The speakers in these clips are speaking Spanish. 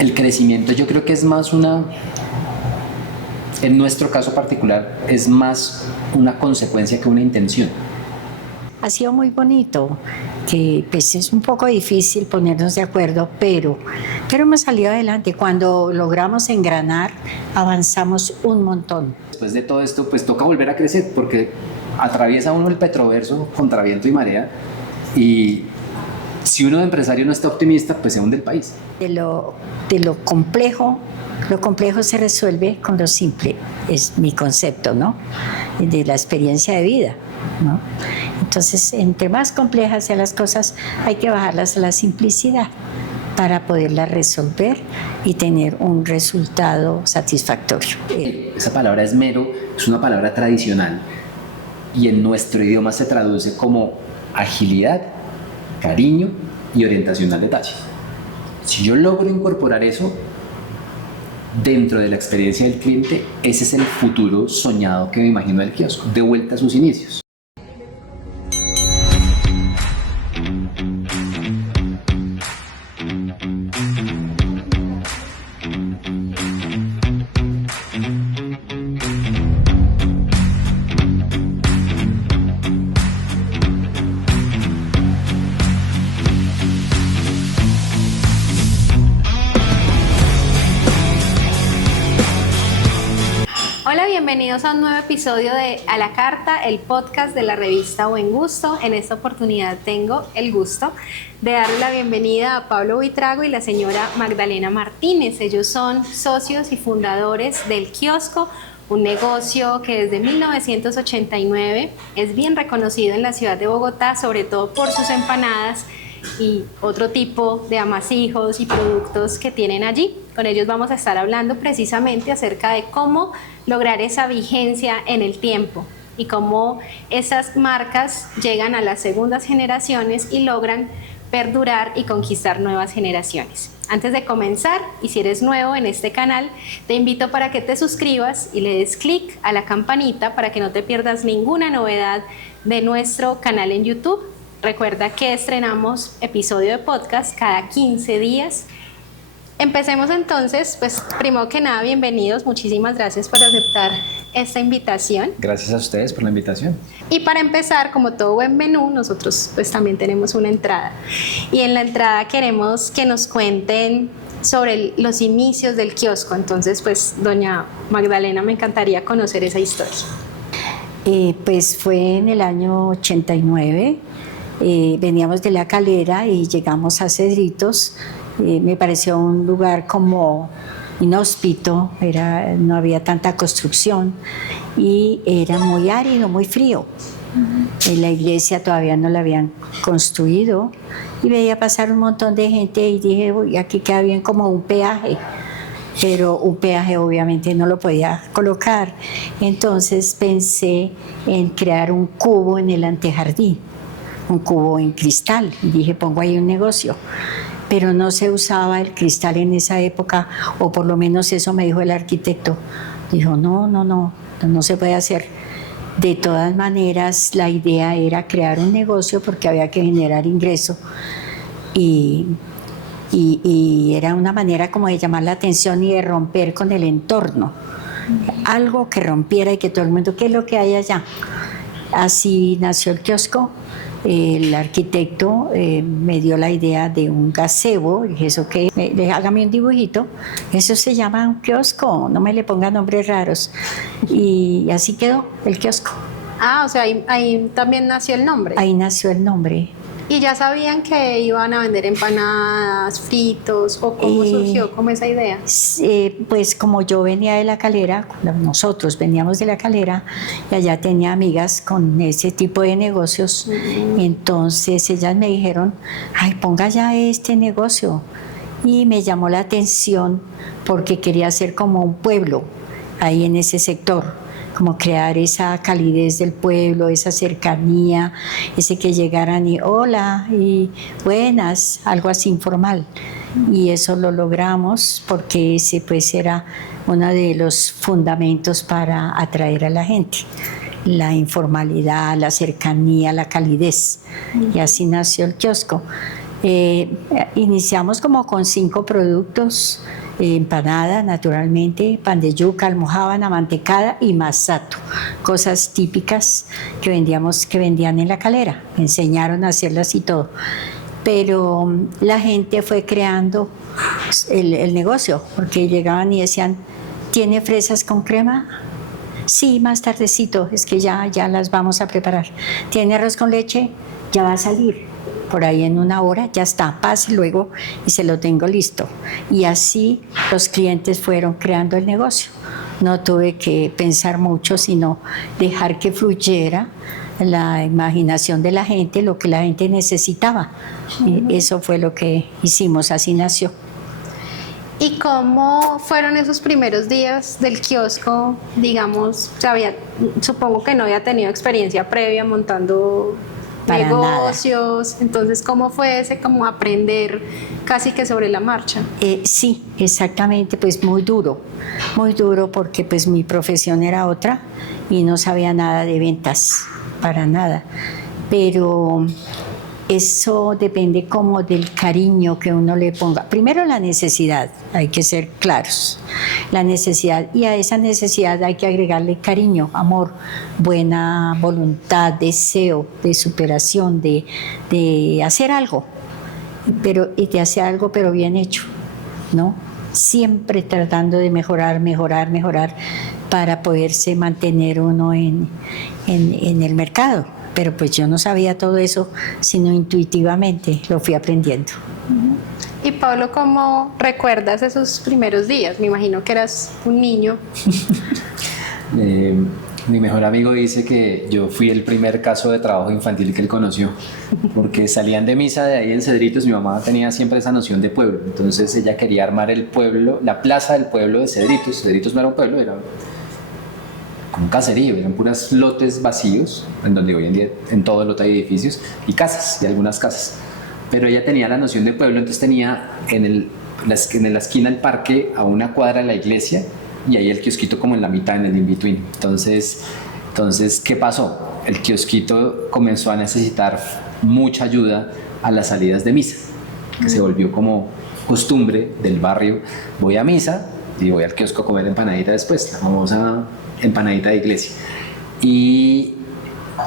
el crecimiento yo creo que es más en nuestro caso particular, es más una consecuencia que una intención. Ha sido muy bonito, que pues es un poco difícil ponernos de acuerdo, pero hemos salido adelante. Cuando logramos engranar, avanzamos un montón. Después de todo esto, pues toca volver a crecer, porque atraviesa uno el Petroverso contra viento y marea, y si uno de empresario no está optimista, pues se hunde el país. De lo complejo, lo complejo se resuelve con lo simple, es mi concepto, ¿no? De la experiencia de vida, ¿no? Entonces, entre más complejas sean las cosas, hay que bajarlas a la simplicidad para poderlas resolver y tener un resultado satisfactorio. Esa palabra esmero es una palabra tradicional y en nuestro idioma se traduce como agilidad, cariño y orientación al detalle. Si yo logro incorporar eso dentro de la experiencia del cliente, ese es el futuro soñado que me imagino del kiosco, de vuelta a sus inicios. Hola, bienvenidos a un nuevo episodio de A la Carta, el podcast de la revista Buen Gusto. En esta oportunidad tengo el gusto de darle la bienvenida a Pablo Buitrago y la señora Magdalena Martínez. Ellos son socios y fundadores del Kiosco, un negocio que desde 1989 es bien reconocido en la ciudad de Bogotá, sobre todo por sus empanadas y otro tipo de amasijos y productos que tienen allí. Con ellos vamos a estar hablando precisamente acerca de cómo lograr esa vigencia en el tiempo y cómo esas marcas llegan a las segundas generaciones y logran perdurar y conquistar nuevas generaciones. Antes de comenzar, y si eres nuevo en este canal, te invito para que te suscribas y le des clic a la campanita para que no te pierdas ninguna novedad de nuestro canal en YouTube. Recuerda que estrenamos episodio de podcast cada 15 días. Empecemos entonces, pues primero que nada, bienvenidos, muchísimas gracias por aceptar esta invitación. Gracias a ustedes por la invitación. Y para empezar, como todo buen menú, nosotros pues también tenemos una entrada. Y en la entrada queremos que nos cuenten sobre los inicios del kiosco. Entonces, pues doña Magdalena, me encantaría conocer esa historia. Pues fue en el año 89, veníamos de La Calera y llegamos a Cedritos. Me pareció un lugar como inhóspito, no había tanta construcción y era muy árido, muy frío. La iglesia todavía no la habían construido y veía pasar un montón de gente y dije, uy, aquí queda bien como un peaje, pero un peaje obviamente no lo podía colocar. Entonces pensé en crear un cubo en el antejardín, un cubo en cristal, y dije, pongo ahí un negocio. Pero no se usaba el cristal en esa época, o por lo menos eso me dijo el arquitecto. Dijo, no se puede hacer. De todas maneras, la idea era crear un negocio porque había que generar ingreso y era una manera como de llamar la atención y de romper con el entorno. Algo que rompiera y que todo el mundo, ¿qué es lo que hay allá? Así nació el kiosco. El arquitecto me dio la idea de un gazebo, dije, ¿eso qué? Hágame un dibujito, eso se llama un kiosco, no me le ponga nombres raros. Y así quedó el kiosco. Ah, o sea, ahí también nació el nombre. Ahí nació el nombre. ¿Y ya sabían que iban a vender empanadas, fritos, o cómo surgió como esa idea? Pues como yo venía de La Calera, nosotros veníamos de La Calera, y allá tenía amigas con ese tipo de negocios, entonces ellas me dijeron, ay, ponga ya este negocio, y me llamó la atención porque quería hacer como un pueblo ahí en ese sector, como crear esa calidez del pueblo, esa cercanía, ese que llegaran y hola y buenas, algo así informal. Y eso lo logramos porque ese pues era uno de los fundamentos para atraer a la gente. La informalidad, la cercanía, la calidez. Y así nació el kiosco. Iniciamos como con 5 productos: empanada, naturalmente, pan de yuca, almojábana, mantecada y masato, cosas típicas que vendían en La Calera. Me enseñaron a hacerlas y todo. Pero la gente fue creando el negocio, porque llegaban y decían: ¿tiene fresas con crema? Sí, más tardecito, es que ya las vamos a preparar. ¿Tiene arroz con leche? Ya va a salir. Por ahí en 1 hora ya está, pase luego y se lo tengo listo. Y así los clientes fueron creando el negocio. No tuve que pensar mucho, sino dejar que fluyera la imaginación de la gente, lo que la gente necesitaba. Eso fue lo que hicimos, así nació. ¿Y cómo fueron esos primeros días del kiosco? Digamos, supongo que no había tenido experiencia previa montando Para negocios, nada. Entonces, ¿cómo fue ese como aprender casi que sobre la marcha? Sí, exactamente, pues muy duro porque pues mi profesión era otra y no sabía nada de ventas, para nada, pero eso depende como del cariño que uno le ponga. Primero la necesidad, hay que ser claros, la necesidad, y a esa necesidad hay que agregarle cariño, amor, buena voluntad, deseo de superación, de hacer algo, pero bien hecho, ¿no? Siempre tratando de mejorar para poderse mantener uno en el mercado. Pero pues yo no sabía todo eso, sino intuitivamente lo fui aprendiendo. Y Pablo, ¿cómo recuerdas esos primeros días? Me imagino que eras un niño. Mi mejor amigo dice que yo fui el primer caso de trabajo infantil que él conoció, porque salían de misa de ahí en Cedritos. Mi mamá tenía siempre esa noción de pueblo, entonces ella quería armar el pueblo, la plaza del pueblo de Cedritos. Cedritos no era un pueblo, era como un caserío, eran puras lotes vacíos, en donde hoy en día en todo el lote hay edificios y casas, y algunas casas. Pero ella tenía la noción de pueblo, entonces tenía en la esquina del parque, a 1 cuadra de la iglesia, y ahí el kiosquito como en la mitad, en el in-between. Entonces, ¿qué pasó? El kiosquito comenzó a necesitar mucha ayuda a las salidas de misa, que se volvió como costumbre del barrio. Voy a misa y voy al kiosco a comer empanadita después, la famosa empanadita de iglesia. Y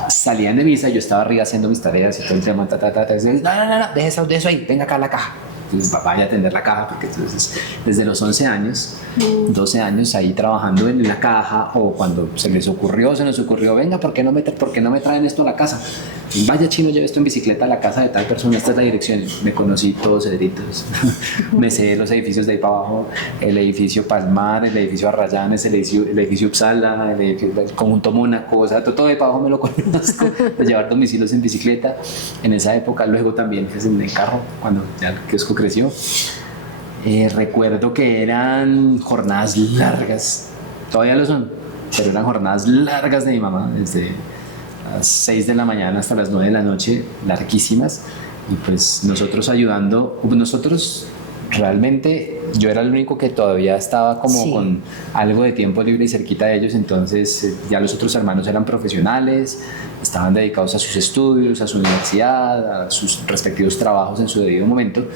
salían de misa, yo estaba arriba haciendo mis tareas y todo el tema, no, deje eso ahí, venga acá a la caja. Entonces vaya a atender la caja, porque entonces desde los 11 años, 12 años ahí trabajando en la caja, o cuando se nos ocurrió, venga, ¿por qué no me traen esto a la casa? Vaya, chino, lleve esto en bicicleta a la casa de tal persona, esta es la dirección. Me conocí todos Cedritos, me sé los edificios de ahí para abajo, el edificio Palmar, el edificio Arrayanes, el edificio Upsala, el conjunto Mónaco, o sea, todo de para abajo me lo conozco, de llevar domicilios en bicicleta en esa época. Luego también pues, en el carro, cuando ya el kiosco creció. Recuerdo que eran jornadas largas, todavía lo son, pero eran jornadas largas de mi mamá, desde las 6 de la mañana hasta las 9 de la noche, larguísimas, y pues nosotros ayudando. Nosotros realmente, yo era el único que todavía estaba como con algo de tiempo libre y cerquita de ellos, entonces ya los otros hermanos eran profesionales, estaban dedicados a sus estudios, a su universidad, a sus respectivos trabajos en su debido momento,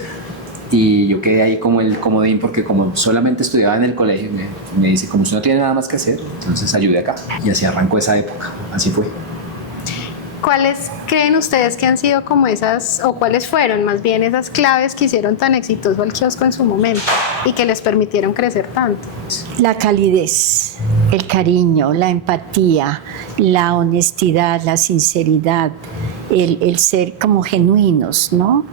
y yo quedé ahí como el comodín, porque como solamente estudiaba en el colegio, me dice, como usted no tiene nada más que hacer, entonces ayude acá, y así arrancó esa época, así fue. ¿Cuáles creen ustedes que han sido como esas, o cuáles fueron más bien esas claves que hicieron tan exitoso al kiosco en su momento y que les permitieron crecer tanto? La calidez, el cariño, la empatía, la honestidad, la sinceridad, el ser como genuinos, ¿no?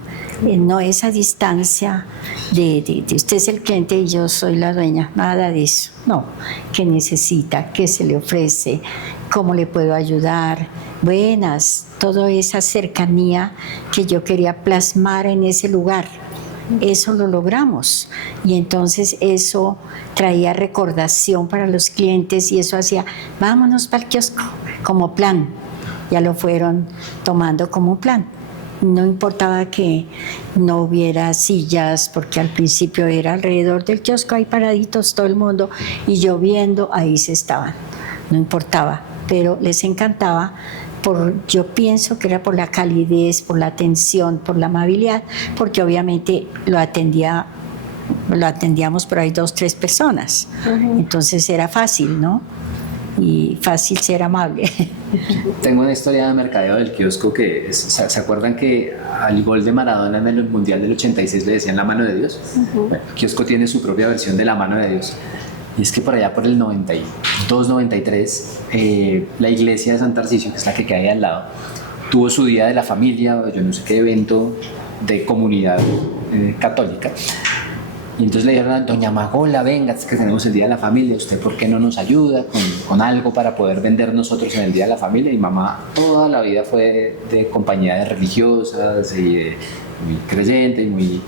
No esa distancia de usted es el cliente y yo soy la dueña, nada de eso. No, ¿qué necesita? ¿Qué se le ofrece? ¿Cómo le puedo ayudar? Buenas, toda esa cercanía que yo quería plasmar en ese lugar. Eso lo logramos, y entonces eso traía recordación para los clientes, y eso hacía, vámonos para el kiosco, como plan. Ya lo fueron tomando como plan. No importaba que no hubiera sillas, porque al principio era alrededor del kiosco, ahí paraditos todo el mundo, y lloviendo, ahí se estaban. No importaba, pero les encantaba yo pienso que era por la calidez, por la atención, por la amabilidad, porque obviamente lo atendíamos por ahí 2, 3 personas. Entonces era fácil, ¿no? Y fácil ser amable. Tengo una historia de mercadeo del kiosco que ¿se acuerdan que al gol de Maradona en el Mundial del 86 le decían la mano de Dios? Bueno, el kiosco tiene su propia versión de la mano de Dios. Y es que por allá por el 92, 93, la iglesia de San Tarcisio, que es la que queda ahí al lado, tuvo su día de la familia, yo no sé qué evento de comunidad católica. Y entonces le dijeron a doña Magola, venga, es que tenemos el Día de la Familia, ¿usted por qué no nos ayuda con algo para poder vender nosotros en el Día de la Familia? Y mamá toda la vida fue de compañía de religiosas y muy creyente y muy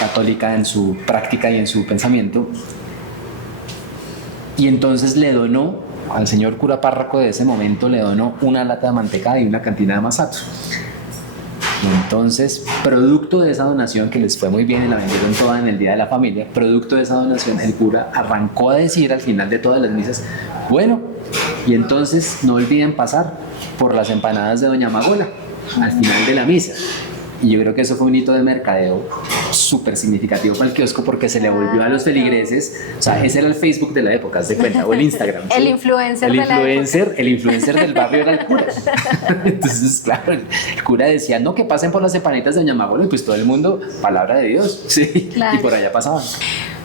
católica en su práctica y en su pensamiento. Y entonces le donó al señor cura párroco de ese momento, le donó una lata de mantecada y una cantina de masato. Entonces, producto de esa donación, que les fue muy bien y la vendieron toda en el Día de la Familia, producto de esa donación, el cura arrancó a decir al final de todas las misas, bueno, y entonces no olviden pasar por las empanadas de doña Magola al final de la misa. Y yo creo que eso fue un hito de mercadeo súper significativo para el kiosco, porque se le volvió a los feligreses, o sea, ese era el Facebook de la época, ¿se cuenta? O el Instagram. El ¿sí? influencer El influencer del barrio era el cura. Entonces, claro, el cura decía, no, que pasen por las empanitas de doña Magola, y pues todo el mundo, palabra de Dios, sí, claro. Y por allá pasaban.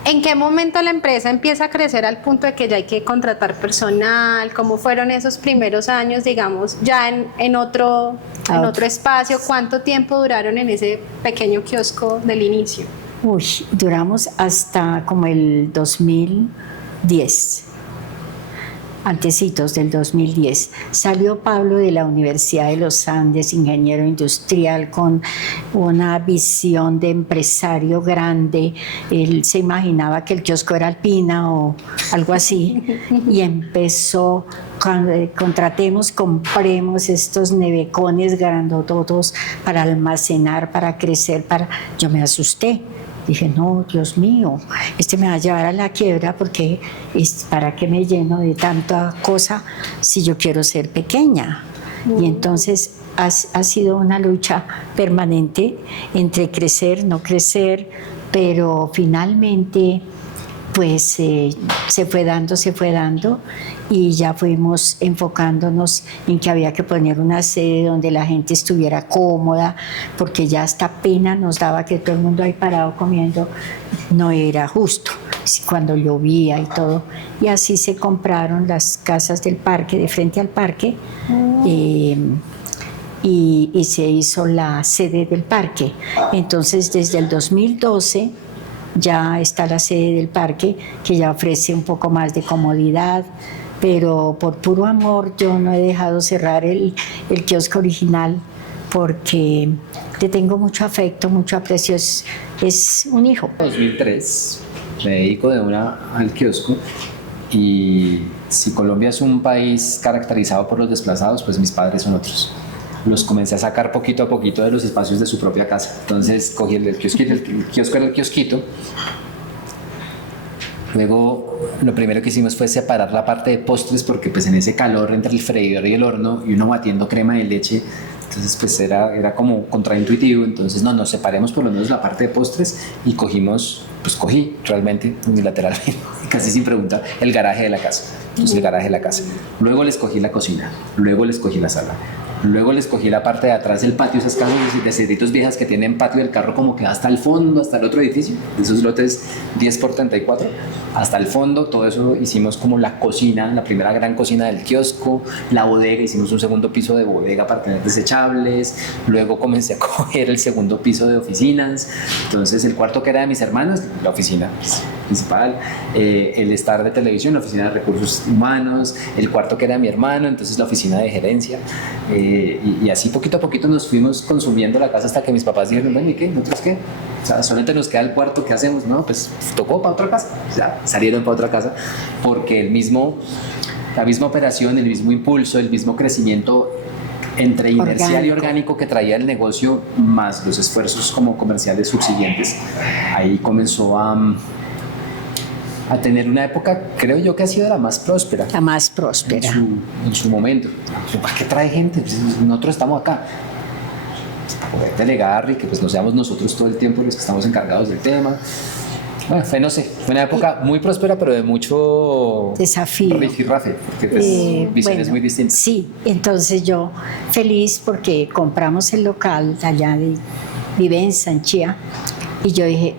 ¿En qué momento la empresa empieza a crecer al punto de que ya hay que contratar personal? ¿Cómo fueron esos primeros años, digamos, ya en otro espacio? ¿Cuánto tiempo duraron en ese pequeño kiosco del inicio? Uy, duramos hasta como el 2010. Antecitos del 2010, salió Pablo de la Universidad de los Andes, ingeniero industrial con una visión de empresario grande. Él se imaginaba que el kiosco era Alpina o algo así, y empezó, compremos estos nevecones grandototos para almacenar, para crecer, yo me asusté. Dije, no, Dios mío, me va a llevar a la quiebra, porque ¿para qué me lleno de tanta cosa si yo quiero ser pequeña? Y entonces ha sido una lucha permanente entre crecer, no crecer, pero finalmente pues se fue dando, y ya fuimos enfocándonos en que había que poner una sede donde la gente estuviera cómoda, porque ya hasta pena nos daba que todo el mundo ahí parado comiendo, no era justo cuando llovía y todo. Y así se compraron las casas del parque, de frente al parque, y se hizo la sede del parque. Entonces, desde el 2012 ya está la sede del parque, que ya ofrece un poco más de comodidad, pero por puro amor yo no he dejado cerrar el kiosco original, porque le tengo mucho afecto, mucho aprecio, es un hijo. En 2003 me dedico al kiosco, y si Colombia es un país caracterizado por los desplazados, pues mis padres son otros. Los comencé a sacar poquito a poquito de los espacios de su propia casa. Entonces cogí el kiosquito, el kiosco era el kiosquito. Luego lo primero que hicimos fue separar la parte de postres, porque pues en ese calor entre el freidor y el horno y uno batiendo crema de leche, entonces pues era como contraintuitivo. Entonces nos separemos por lo menos la parte de postres, y cogí realmente unilateralmente, casi sin preguntar, el garaje de la casa. Entonces el garaje de la casa. Luego les cogí la cocina, luego les cogí la sala. Luego les cogí la parte de atrás del patio, esas casas de cerritos viejas que tienen patio del carro como que hasta el fondo, hasta el otro edificio, de esos lotes 10x34, hasta el fondo. Todo eso hicimos como la cocina, la primera gran cocina del kiosco, la bodega, hicimos un segundo piso de bodega para tener desechables. Luego comencé a coger el segundo piso de oficinas. Entonces el cuarto que era de mis hermanos, la oficina principal, el estar de televisión, la oficina de recursos humanos, el cuarto que era de mi hermano, entonces la oficina de gerencia. Y así poquito a poquito nos fuimos consumiendo la casa, hasta que mis papás dijeron, bueno, ¿y qué? ¿Nosotros qué? O sea, solamente nos queda el cuarto, ¿qué hacemos? No, pues tocó para otra casa. O sea, salieron para otra casa, porque la misma operación, el mismo impulso, el mismo crecimiento entre inercial y orgánico que traía el negocio, más los esfuerzos como comerciales subsiguientes, ahí comenzó a a tener una época, creo yo que ha sido la más próspera. La más próspera. En su momento. ¿Para qué trae gente? Pues nosotros estamos acá. Poder delegar y que pues no seamos nosotros todo el tiempo los que estamos encargados del tema. Bueno, no sé, fue una época muy próspera, pero de mucho desafío. Rifirrafe, porque pues, visiones muy distintas. Sí, entonces yo feliz porque compramos el local allá vive en Sanchía, y yo dije,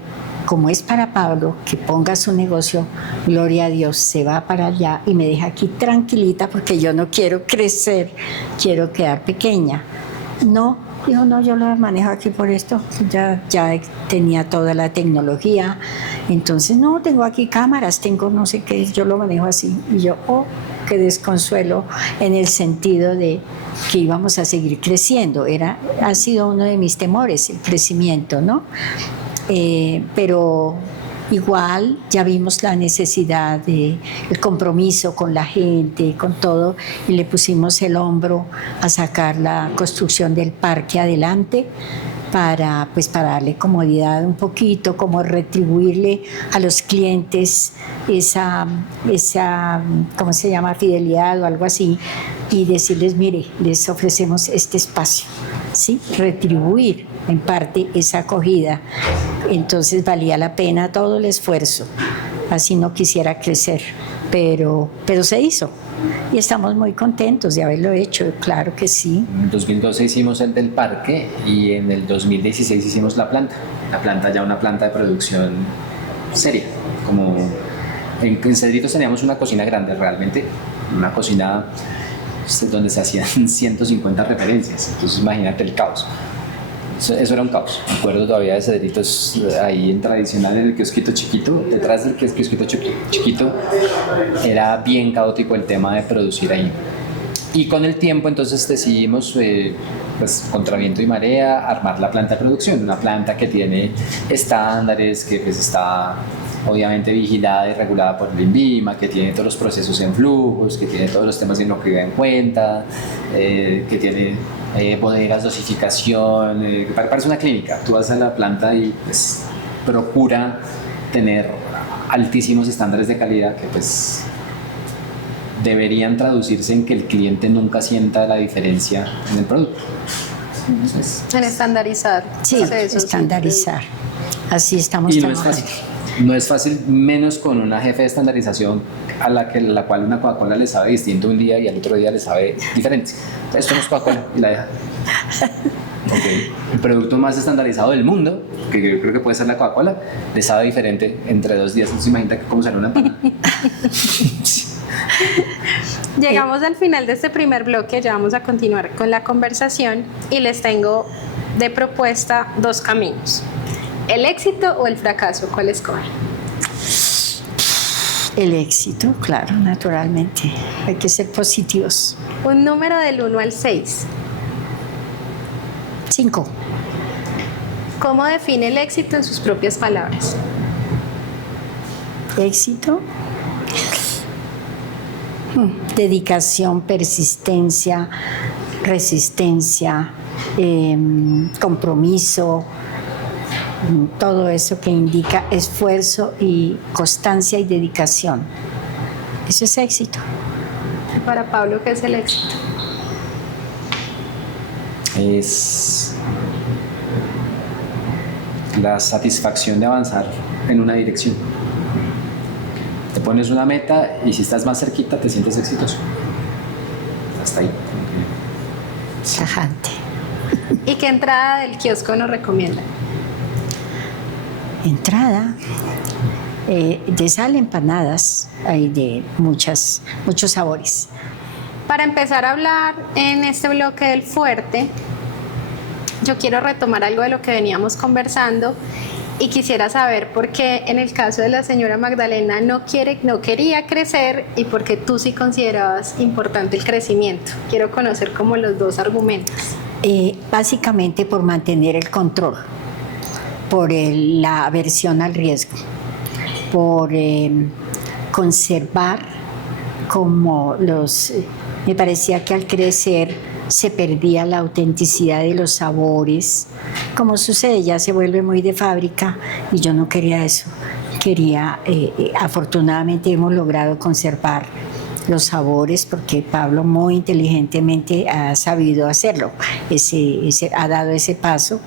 como es para Pablo, que ponga su negocio, gloria a Dios, se va para allá y me deja aquí tranquilita porque yo no quiero crecer, quiero quedar pequeña. No, dijo, no, yo lo manejo aquí por esto, ya tenía toda la tecnología, entonces no, tengo aquí cámaras, tengo no sé qué, yo lo manejo así. Y yo, oh, qué desconsuelo en el sentido de que íbamos a seguir creciendo, ha sido uno de mis temores, el crecimiento, ¿no? Pero igual ya vimos la necesidad el compromiso con la gente, con todo, y le pusimos el hombro a sacar la construcción del parque adelante para darle comodidad un poquito, como retribuirle a los clientes esa ¿cómo se llama? Fidelidad o algo así, y decirles, mire, les ofrecemos este espacio, ¿sí? Retribuir en parte esa acogida. Entonces valía la pena todo el esfuerzo, así no quisiera crecer, pero se hizo y estamos muy contentos de haberlo hecho, claro que sí. En 2012 hicimos el del parque y en el 2016 hicimos la planta ya una planta de producción seria, como en Cedritos teníamos una cocina grande realmente, una cocina donde se hacían 150 referencias, entonces imagínate el caos. Eso era un caos. Me acuerdo todavía de Cedritos ahí en tradicional, en el kiosquito chiquito, detrás del kiosquito chiquito, era bien caótico el tema de producir ahí. Y con el tiempo entonces decidimos, pues contra viento y marea, armar la planta de producción, una planta que tiene estándares, que pues está obviamente vigilada y regulada por el INVIMA, que tiene todos los procesos en flujos, que tiene todos los temas de inocuidad en cuenta, que tiene bodegas, dosificación, parece una clínica. Tú vas a la planta y pues procura tener altísimos estándares de calidad que pues deberían traducirse en que el cliente nunca sienta la diferencia en el producto. Entonces, en estandarizar. Sí, estandarizar. Así estamos y trabajando. No es fácil, menos con una jefe de estandarización a la cual una Coca-Cola le sabe distinto un día y al otro día le sabe diferente. Esto no es Coca-Cola y la deja. Okay. El producto más estandarizado del mundo, que yo creo que puede ser la Coca-Cola, le sabe diferente entre 2 días. Entonces imagínate cómo sale una empanada. Llegamos al final de este primer bloque, ya vamos a continuar con la conversación y les tengo de propuesta 2 caminos. ¿El éxito o el fracaso? ¿Cuál escogen? El éxito, claro, naturalmente. Hay que ser positivos. Un número del 1 al 6. 5. ¿Cómo define el éxito en sus propias palabras? Éxito. Dedicación, persistencia, resistencia, compromiso, todo eso que indica esfuerzo y constancia y dedicación. Eso es éxito. Para Pablo, ¿qué es el éxito? Es la satisfacción de avanzar en una dirección. Te pones una meta y si estás más cerquita te sientes exitoso. Hasta ahí. Tajante. ¿Y qué entrada del kiosco nos recomienda? Entrada de sal, empanadas, hay de muchos sabores. Para empezar a hablar en este bloque del fuerte, yo quiero retomar algo de lo que veníamos conversando y quisiera saber por qué en el caso de la señora Magdalena no quería crecer y por qué tú sí considerabas importante el crecimiento. Quiero conocer como los 2 argumentos. Básicamente por mantener el control, por la aversión al riesgo, por conservar como me parecía que al crecer se perdía la autenticidad de los sabores, como sucede, ya se vuelve muy de fábrica y yo no quería eso. quería, afortunadamente hemos logrado conservar los sabores porque Pablo muy inteligentemente ha sabido hacerlo, ha dado ese paso.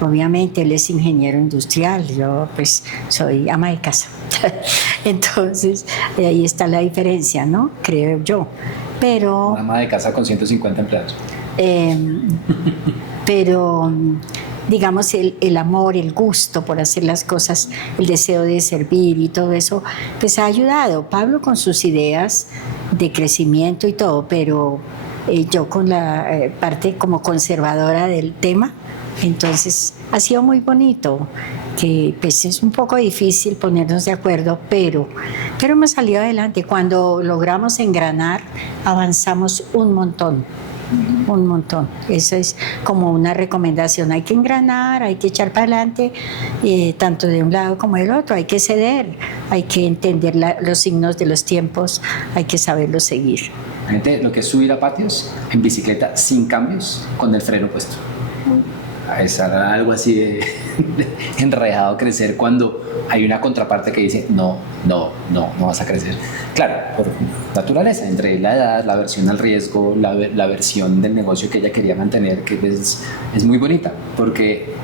Obviamente él es ingeniero industrial, yo pues soy ama de casa. Entonces ahí está la diferencia, ¿no? Creo yo. Pero Una ama de casa con 150 empleados. Pero digamos el amor, el gusto por hacer las cosas, el deseo de servir y todo eso, pues ha ayudado. Pablo con sus ideas de crecimiento y todo, pero yo con la parte como conservadora del tema. Entonces ha sido muy bonito, que pues es un poco difícil ponernos de acuerdo, pero hemos salido adelante. Cuando logramos engranar, avanzamos un montón. Un montón. Eso es como una recomendación. Hay que engranar, hay que echar para adelante, tanto de un lado como del otro. Hay que ceder, hay que entender los signos de los tiempos, hay que saberlos seguir. Gente, lo que es subir a patios en bicicleta sin cambios con el freno puesto. Es algo así de enredado crecer cuando hay una contraparte que dice no vas a crecer. Claro, por naturaleza, entre la edad, la aversión al riesgo, la versión del negocio que ella quería mantener, que es muy bonita, porque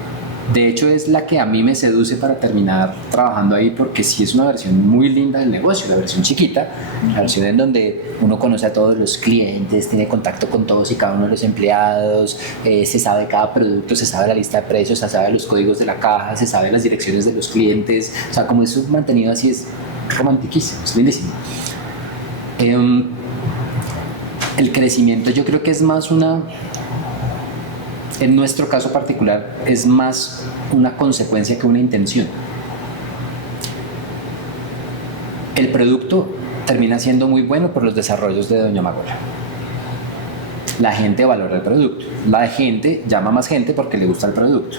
de hecho es la que a mí me seduce para terminar trabajando ahí, porque sí es una versión muy linda del negocio, la versión chiquita, la versión en donde uno conoce a todos los clientes, tiene contacto con todos y cada uno de los empleados, se sabe cada producto, se sabe la lista de precios, se sabe los códigos de la caja, se sabe las direcciones de los clientes, o sea, como eso mantenido así es romantiquísimo, es lindísimo. El crecimiento yo creo que es más en nuestro caso particular, es más una consecuencia que una intención. El producto termina siendo muy bueno por los desarrollos de Doña Magola. La gente valora el producto. La gente llama más gente porque le gusta el producto.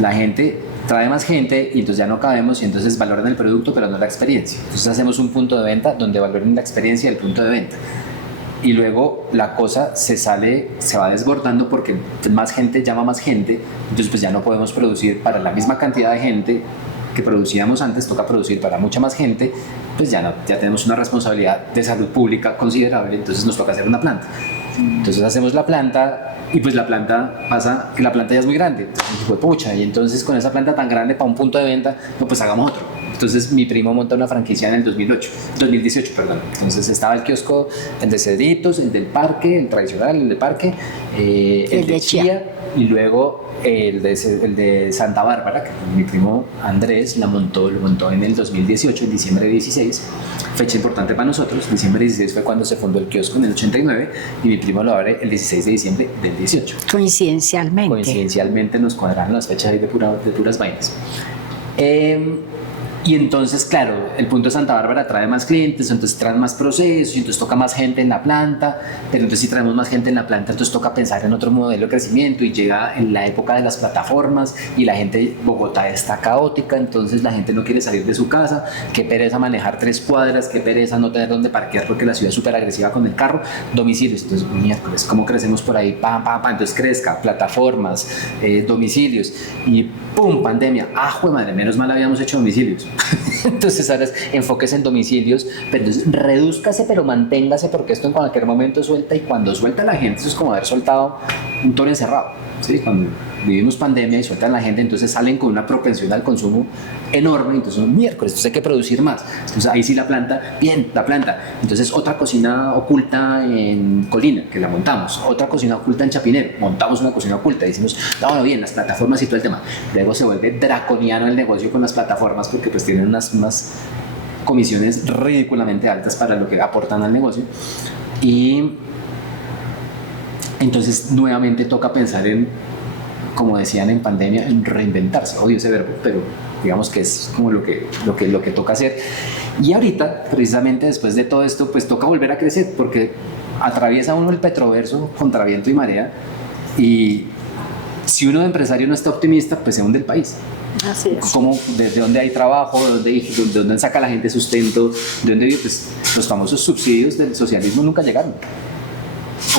La gente trae más gente y entonces ya no cabemos y entonces valoran el producto pero no la experiencia. Entonces hacemos un punto de venta donde valoren la experiencia del punto de venta. Y luego la cosa se va desbordando porque más gente llama más gente, entonces pues ya no podemos producir para la misma cantidad de gente que producíamos antes, toca producir para mucha más gente, pues ya tenemos una responsabilidad de salud pública considerable, entonces nos toca hacer una planta. Entonces hacemos la planta y pues la planta pasa que la planta ya es muy grande, fue pucha, y entonces con esa planta tan grande para un punto de venta, pues hagamos otro. Entonces mi primo monta una franquicia en el 2018, perdón. Entonces estaba el kiosco, el de Cedritos, el del parque, el tradicional, el del parque, el de Chía y luego el de Santa Bárbara, que mi primo Andrés lo montó en el 2018, en diciembre de 16, fecha importante para nosotros. Diciembre de 16 fue cuando se fundó el kiosco en el 89 y mi primo lo abre el 16 de diciembre del 18. Coincidencialmente nos cuadran las fechas ahí de puras vainas. Y entonces, claro, el punto de Santa Bárbara trae más clientes, entonces trae más procesos, y entonces toca más gente en la planta, pero entonces si traemos más gente en la planta, entonces toca pensar en otro modelo de crecimiento y llega en la época de las plataformas y la gente, Bogotá está caótica, entonces la gente no quiere salir de su casa, qué pereza manejar 3 cuadras, qué pereza no tener dónde parquear porque la ciudad es súper agresiva con el carro, domicilios, entonces miércoles, ¿cómo crecemos por ahí? Entonces crezca, plataformas, domicilios y ¡pum! Pandemia, ¡jue madre! Menos mal habíamos hecho domicilios. Entonces ahora enfóquese en domicilios, pero entonces redúzcase pero manténgase porque esto en cualquier momento suelta y cuando suelta la gente eso es como haber soltado un toro encerrado, ¿sí? Cuando vivimos pandemia y sueltan la gente entonces salen con una propensión al consumo enorme, entonces un miércoles, entonces hay que producir más, entonces ahí sí la planta, entonces otra cocina oculta en Colina que la montamos, otra cocina oculta en Chapinero, montamos una cocina oculta y decimos, no, bien, las plataformas y todo el tema, luego se vuelve draconiano el negocio con las plataformas porque pues tienen unas comisiones ridículamente altas para lo que aportan al negocio y entonces nuevamente toca pensar en, como decían en pandemia, en reinventarse. Odio ese verbo, pero digamos que es como lo que toca hacer. Y ahorita, precisamente después de todo esto, pues toca volver a crecer, porque atraviesa uno el petroverso contra viento y marea, y si uno de empresario no está optimista, pues se hunde el país. Así es. Como desde dónde hay trabajo, de dónde saca la gente sustento, de dónde vive, pues los famosos subsidios del socialismo nunca llegaron.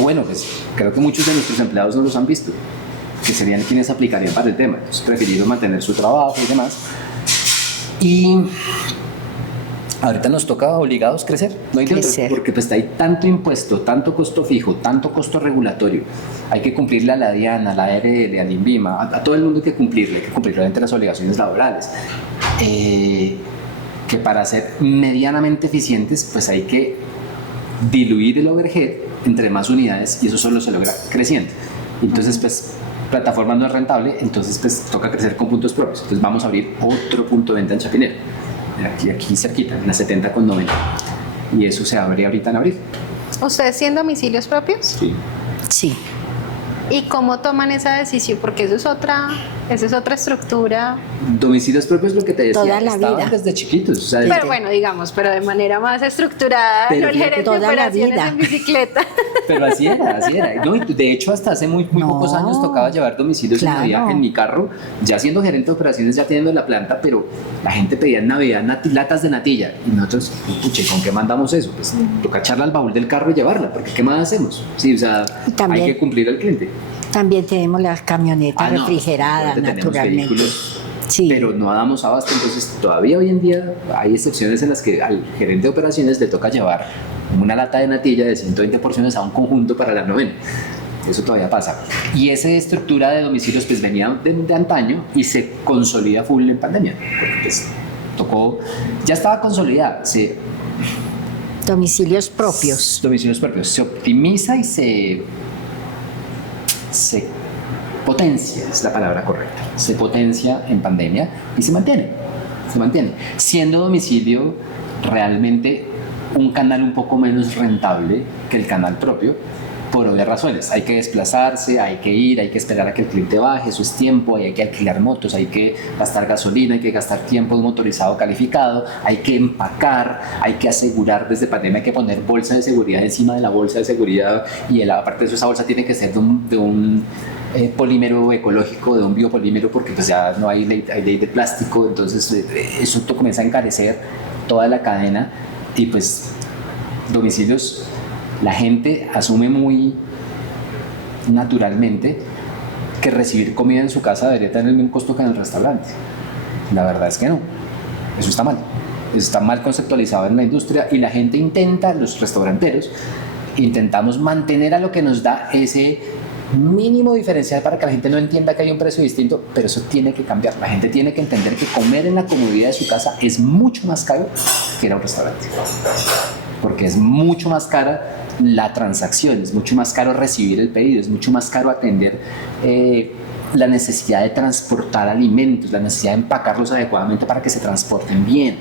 Bueno, pues creo que muchos de nuestros empleados no los han visto, que serían quienes aplicarían para el tema. Entonces prefirieron mantener su trabajo y demás. Y ahorita nos toca obligados crecer, no hay de otra, Crecer. porque pues hay tanto impuesto, tanto costo fijo, tanto costo regulatorio. Hay que cumplirle a la DIAN, a la ARL, al INVIMA, a todo el mundo hay que cumplirle entre las obligaciones laborales. Que para ser medianamente eficientes, pues hay que diluir el overhead entre más unidades y eso solo se logra creciendo. Entonces, pues, plataforma no es rentable, entonces pues toca crecer con puntos propios. Entonces vamos a abrir otro punto de venta en Chapinero, aquí cerquita, en la 70 con 90. Y eso se abre ahorita en abril. ¿Ustedes tienen domicilios propios? Sí. Sí. ¿Y cómo toman esa decisión? Porque eso es otra estructura. Domicilios propios, lo que te decía, Toda la estaban vida. desde chiquitos. O sea, Pero bueno, digamos, pero de manera más estructurada, Pero no el gerente de toda la operaciones vida. en bicicleta. pero así era. No, y de hecho, hasta hace muy No, pocos años tocaba llevar domicilios en claro. Navidad en mi carro, ya siendo gerente de operaciones, ya teniendo la planta, pero la gente pedía en Navidad latas de natilla. Y nosotros, puche, ¿con qué mandamos eso? Pues toca echarla al baúl del carro y llevarla, porque ¿qué más hacemos? Sí, o sea, Y también- hay que cumplir al cliente. También tenemos las camionetas No, refrigeradas, tenemos naturalmente. vehículos, Sí. pero no damos abasto, entonces todavía hoy en día hay excepciones en las que al gerente de operaciones le toca llevar una lata de natilla de 120 porciones a un conjunto para la novena. Eso todavía pasa. Y esa estructura de domicilios pues venía de antaño y se consolida full en pandemia, porque pues tocó, ya estaba consolidada, Domicilios propios. domicilios propios, se optimiza y se potencia, es la palabra correcta, se potencia en pandemia y se mantiene, siendo domicilio realmente un canal un poco menos rentable que el canal propio, por obvias razones. Hay que desplazarse, hay que ir, hay que esperar a que el cliente baje, eso es tiempo, hay que alquilar motos, hay que gastar gasolina, hay que gastar tiempo de un motorizado calificado, hay que empacar, hay que asegurar desde pandemia, hay que poner bolsa de seguridad encima de la bolsa de seguridad y aparte de eso esa bolsa tiene que ser de un polímero ecológico, de un biopolímero, porque pues ya no hay ley de plástico, entonces eso comienza a encarecer toda la cadena y pues domicilios. La gente asume muy naturalmente que recibir comida en su casa debería tener el mismo costo que en el restaurante. La verdad es que no. Eso está mal. Eso está mal conceptualizado en la industria y la gente intenta, los restauranteros, intentamos mantener a lo que nos da ese mínimo diferencial para que la gente no entienda que hay un precio distinto, pero eso tiene que cambiar. La gente tiene que entender que comer en la comodidad de su casa es mucho más caro que ir a un restaurante. Porque es mucho más cara la transacción, es mucho más caro recibir el pedido, es mucho más caro atender la necesidad de transportar alimentos, la necesidad de empacarlos adecuadamente para que se transporten bien,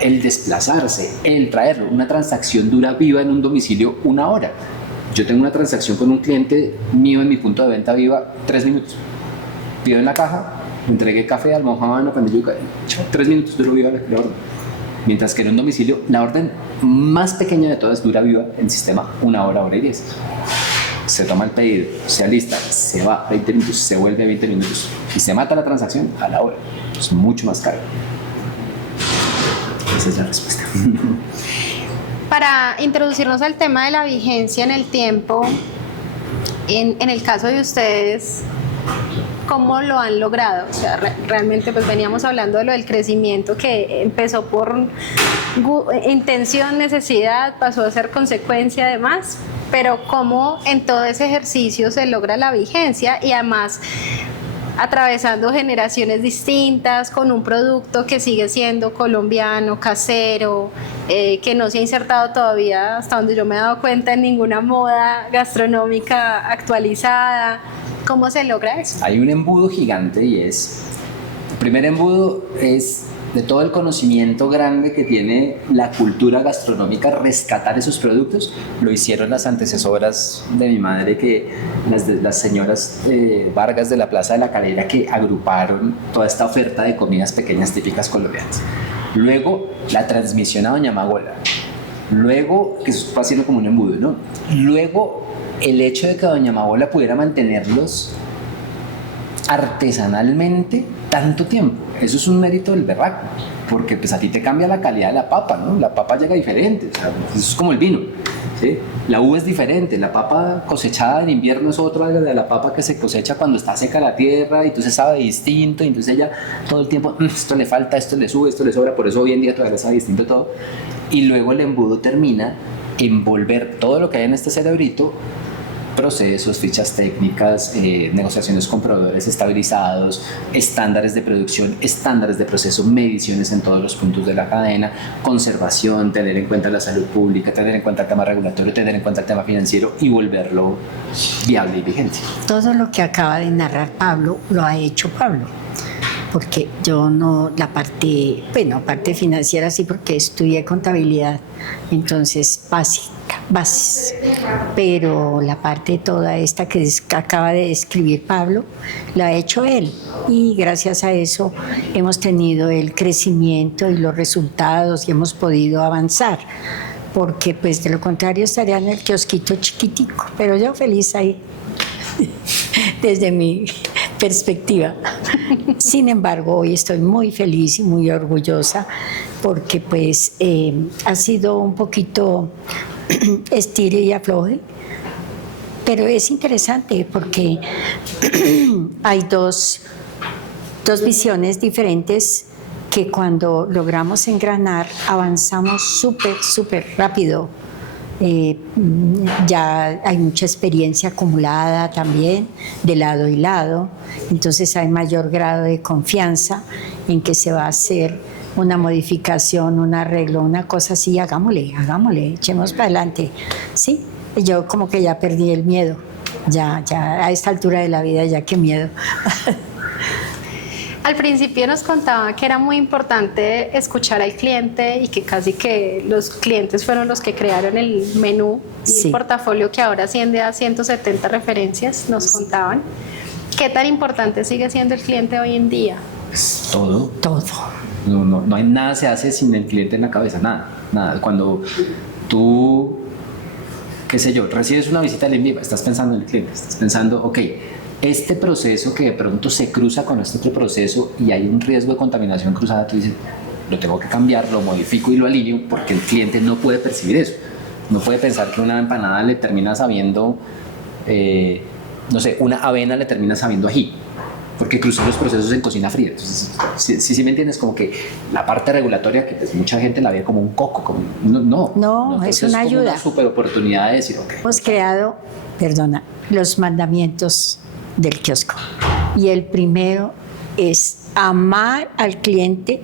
el desplazarse, el traerlo. Una transacción dura viva en un domicilio 1 hora. Yo tengo una transacción con un cliente mío en mi punto de venta viva 3 minutos. Pido en la caja, entregué café, almohadana, pan de yuca, 3 minutos duró viva la orden. Mientras que en un domicilio, la orden más pequeña de todas dura viva en sistema 1 hora, 1 hora y 10. Se toma el pedido, se alista, se va 20 minutos, se vuelve 20 minutos y se mata la transacción a la hora. Es mucho más caro. Esa es la respuesta. Para introducirnos al tema de la vigencia en el tiempo, en el caso de ustedes, ¿cómo lo han logrado? O sea, realmente pues veníamos hablando de lo del crecimiento que empezó por intención, necesidad, pasó a ser consecuencia además, pero ¿cómo en todo ese ejercicio se logra la vigencia y además atravesando generaciones distintas con un producto que sigue siendo colombiano, casero, que no se ha insertado todavía, hasta donde yo me he dado cuenta, en ninguna moda gastronómica actualizada? ¿Cómo se logra eso? Hay un embudo gigante y el primer embudo es de todo el conocimiento grande que tiene la cultura gastronómica, rescatar esos productos. Lo hicieron las antecesoras de mi madre, que las señoras Vargas de la Plaza de la Calera, que agruparon toda esta oferta de comidas pequeñas típicas colombianas. Luego la transmisión a Doña Magola. Luego, que eso fue haciendo como un embudo, ¿no? Luego el hecho de que Doña Magola pudiera mantenerlos artesanalmente tanto tiempo, eso es un mérito del berraco, porque pues a ti te cambia la calidad de la papa, ¿no? La papa llega diferente, o sea, eso es como el vino, ¿sí? La uva es diferente, la papa cosechada en invierno es otra de la papa que se cosecha cuando está seca la tierra y entonces sabe distinto, y entonces ella todo el tiempo, esto le falta, esto le sube, esto le sobra, por eso hoy en día todavía sabe distinto todo. Y luego el embudo termina en volver todo lo que hay en este cerebrito, procesos, fichas técnicas, negociaciones con proveedores estabilizados, estándares de producción, estándares de proceso, mediciones en todos los puntos de la cadena, conservación, tener en cuenta la salud pública, tener en cuenta el tema regulatorio, tener en cuenta el tema financiero y volverlo viable y vigente. Todo lo que acaba de narrar Pablo lo ha hecho Pablo, porque yo no, la parte, bueno, parte financiera sí, porque estudié contabilidad, entonces bases, pero la parte toda esta que acaba de describir Pablo, la ha hecho él, y gracias a eso hemos tenido el crecimiento y los resultados y hemos podido avanzar, porque pues de lo contrario estaría en el kiosquito chiquitico, pero yo feliz ahí, desde mi perspectiva. Sin embargo, hoy estoy muy feliz y muy orgullosa porque pues ha sido un poquito estire y afloje, pero es interesante porque hay dos visiones diferentes que cuando logramos engranar avanzamos súper rápido. Ya hay mucha experiencia acumulada también de lado y lado, entonces hay mayor grado de confianza en que se va a hacer una modificación, un arreglo, una cosa así, hagámosle, echemos para adelante. Sí, yo como que ya perdí el miedo, ya a esta altura de la vida ya qué miedo. Al principio nos contaba que era muy importante escuchar al cliente y que casi que los clientes fueron los que crearon el menú y sí. El portafolio que ahora asciende a 170 referencias, nos contaban. ¿Qué tan importante sigue siendo el cliente hoy en día? Todo. No hay nada se hace sin el cliente en la cabeza, nada. Cuando tú, qué sé yo, recibes una visita al envío, estás pensando en el cliente, estás pensando, ok, este proceso que de pronto se cruza con este otro proceso y hay un riesgo de contaminación cruzada, tú dices, lo tengo que cambiar, lo modifico y lo alineo, porque el cliente no puede percibir eso. No puede pensar que una empanada le termina sabiendo, no sé, una avena le termina sabiendo ají, porque cruzó los procesos en cocina fría. Entonces, sí me entiendes, como que la parte regulatoria, que pues mucha gente la ve como un coco, como, no, es una ayuda. Es una super oportunidad de decir, ok. Hemos creado, los mandamientos del kiosco. Y el primero es amar al cliente